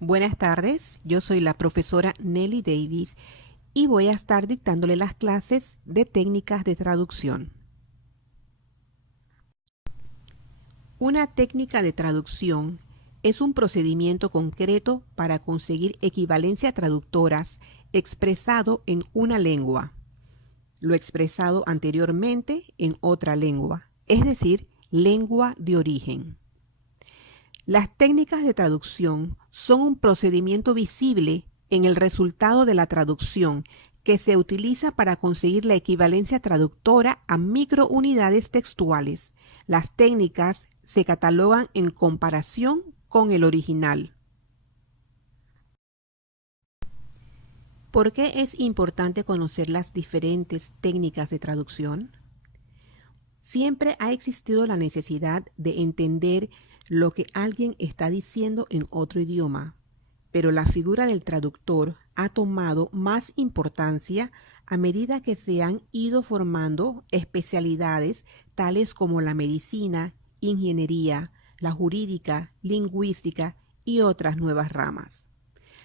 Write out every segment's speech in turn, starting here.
Buenas tardes, yo soy la profesora Nelly Davis y voy a estar dictándole las clases de técnicas de traducción. Una técnica de traducción es un procedimiento concreto para conseguir equivalencia traductoras expresado en una lengua, lo expresado anteriormente en otra lengua, es decir, lengua de origen. Las técnicas de traducción son un procedimiento visible en el resultado de la traducción que se utiliza para conseguir la equivalencia traductora a microunidades textuales. Las técnicas se catalogan en comparación con el original. ¿Por qué es importante conocer las diferentes técnicas de traducción? Siempre ha existido la necesidad de entender lo que alguien está diciendo en otro idioma, pero la figura del traductor ha tomado más importancia a medida que se han ido formando especialidades tales como la medicina, ingeniería, la jurídica, lingüística y otras nuevas ramas.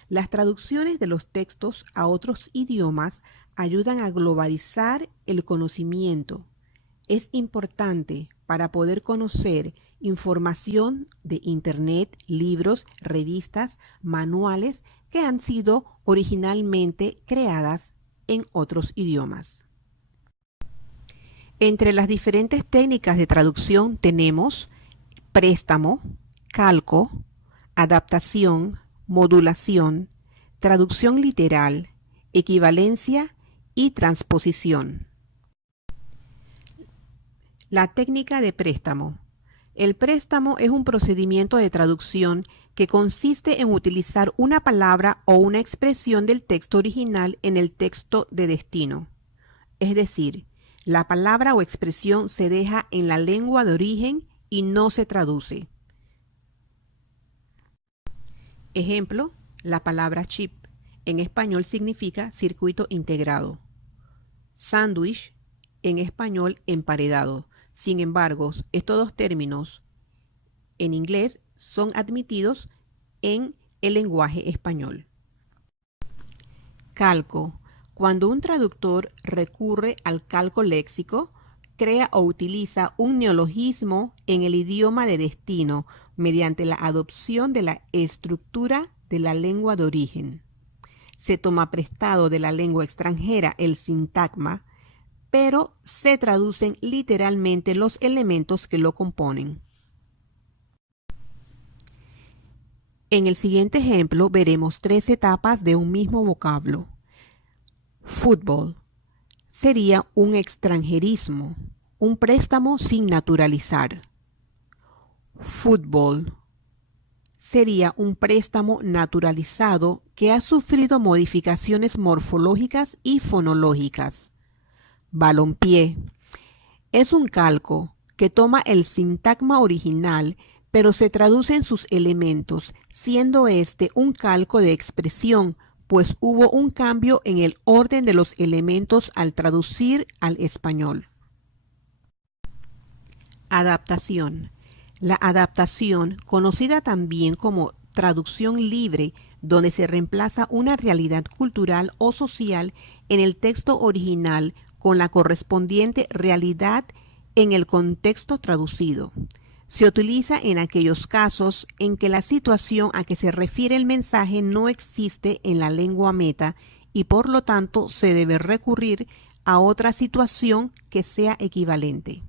Las traducciones de los textos a otros idiomas ayudan a globalizar el conocimiento. Es importante para poder conocer información de Internet, libros, revistas, manuales que han sido originalmente creadas en otros idiomas. Entre las diferentes técnicas de traducción tenemos préstamo, calco, adaptación, modulación, traducción literal, equivalencia y transposición. La técnica de préstamo. El préstamo es un procedimiento de traducción que consiste en utilizar una palabra o una expresión del texto original en el texto de destino. Es decir, la palabra o expresión se deja en la lengua de origen y no se traduce. Ejemplo, la palabra chip en español significa circuito integrado. Sándwich en español emparedado. Sin embargo, estos dos términos en inglés son admitidos en el lenguaje español. Calco. Cuando un traductor recurre al calco léxico, crea o utiliza un neologismo en el idioma de destino mediante la adopción de la estructura de la lengua de origen. Se toma prestado de la lengua extranjera el sintagma, pero se traducen literalmente los elementos que lo componen. En el siguiente ejemplo veremos tres etapas de un mismo vocablo. Fútbol sería un extranjerismo, un préstamo sin naturalizar. Fútbol sería un préstamo naturalizado que ha sufrido modificaciones morfológicas y fonológicas. Balompié es un calco que toma el sintagma original, pero se traduce en sus elementos, siendo este un calco de expresión, pues hubo un cambio en el orden de los elementos al traducir al español. Adaptación. La adaptación, conocida también como traducción libre, donde se reemplaza una realidad cultural o social en el texto original con la correspondiente realidad en el contexto traducido. Se utiliza en aquellos casos en que la situación a que se refiere el mensaje no existe en la lengua meta y por lo tanto se debe recurrir a otra situación que sea equivalente.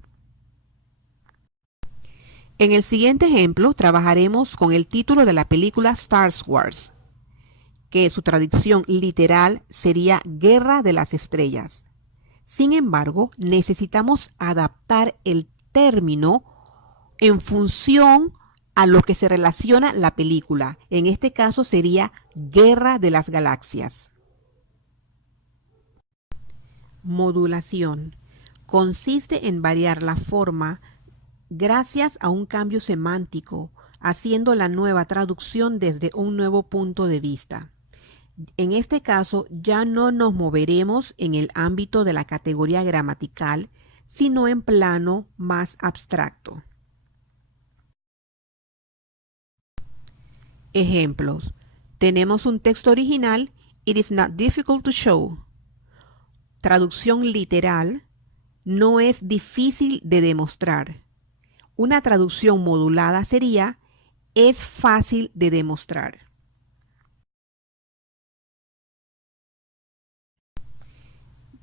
En el siguiente ejemplo trabajaremos con el título de la película Star Wars, que su traducción literal sería Guerra de las Estrellas. Sin embargo, necesitamos adaptar el término en función a lo que se relaciona la película. En este caso sería Guerra de las Galaxias. Modulación. Consiste en variar la forma gracias a un cambio semántico, haciendo la nueva traducción desde un nuevo punto de vista. En este caso ya no nos moveremos en el ámbito de la categoría gramatical, sino en plano más abstracto. Ejemplos. Tenemos un texto original, It is not difficult to show. Traducción literal, no es difícil de demostrar. Una traducción modulada sería, es fácil de demostrar.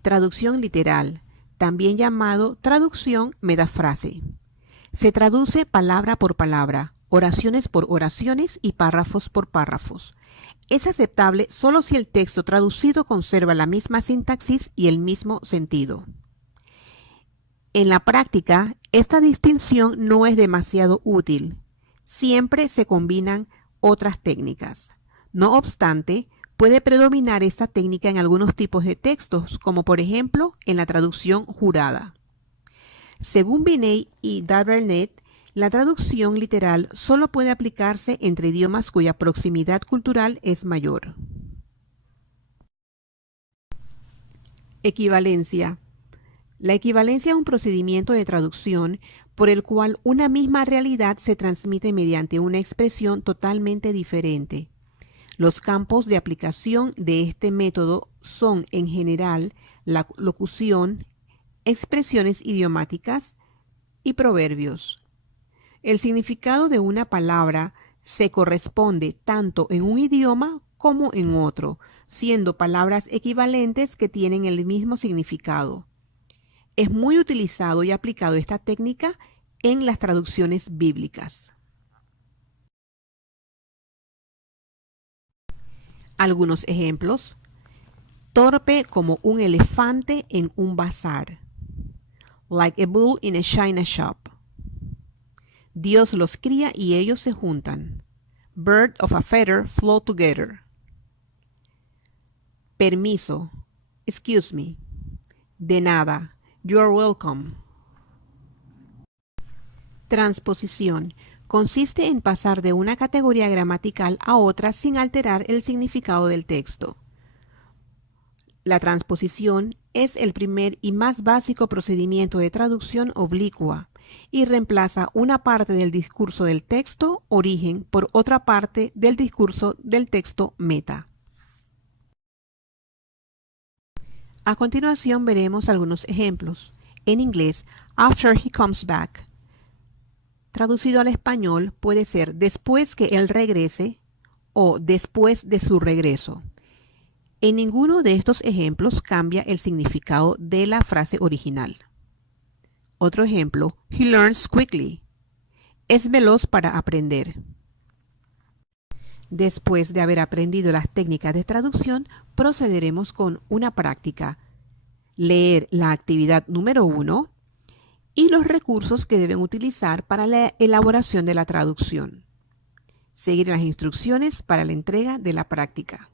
Traducción literal, también llamado traducción metafrase. Se traduce palabra por palabra, oraciones por oraciones y párrafos por párrafos. Es aceptable solo si el texto traducido conserva la misma sintaxis y el mismo sentido. En la práctica, esta distinción no es demasiado útil. Siempre se combinan otras técnicas. No obstante, puede predominar esta técnica en algunos tipos de textos, como por ejemplo en la traducción jurada. Según Binet y Davernet, la traducción literal solo puede aplicarse entre idiomas cuya proximidad cultural es mayor. Equivalencia. La equivalencia es un procedimiento de traducción por el cual una misma realidad se transmite mediante una expresión totalmente diferente. Los campos de aplicación de este método son, en general, la locución, expresiones idiomáticas y proverbios. El significado de una palabra se corresponde tanto en un idioma como en otro, siendo palabras equivalentes que tienen el mismo significado. Es muy utilizado y aplicado esta técnica en las traducciones bíblicas. Algunos ejemplos. Torpe como un elefante en un bazar. Like a bull in a china shop. Dios los cría y ellos se juntan. Bird of a feather flock together. Permiso. Excuse me. De nada. You are welcome. Transposición. Consiste en pasar de una categoría gramatical a otra sin alterar el significado del texto. La transposición es el primer y más básico procedimiento de traducción oblicua y reemplaza una parte del discurso del texto origen por otra parte del discurso del texto meta. A continuación veremos algunos ejemplos. En inglés, after he comes back. Traducido al español puede ser después que él regrese o después de su regreso. En ninguno de estos ejemplos cambia el significado de la frase original. Otro ejemplo, he learns quickly. Es veloz para aprender. Después de haber aprendido las técnicas de traducción, procederemos con una práctica. Leer la actividad número 1 y los recursos que deben utilizar para la elaboración de la traducción. Seguir las instrucciones para la entrega de la práctica.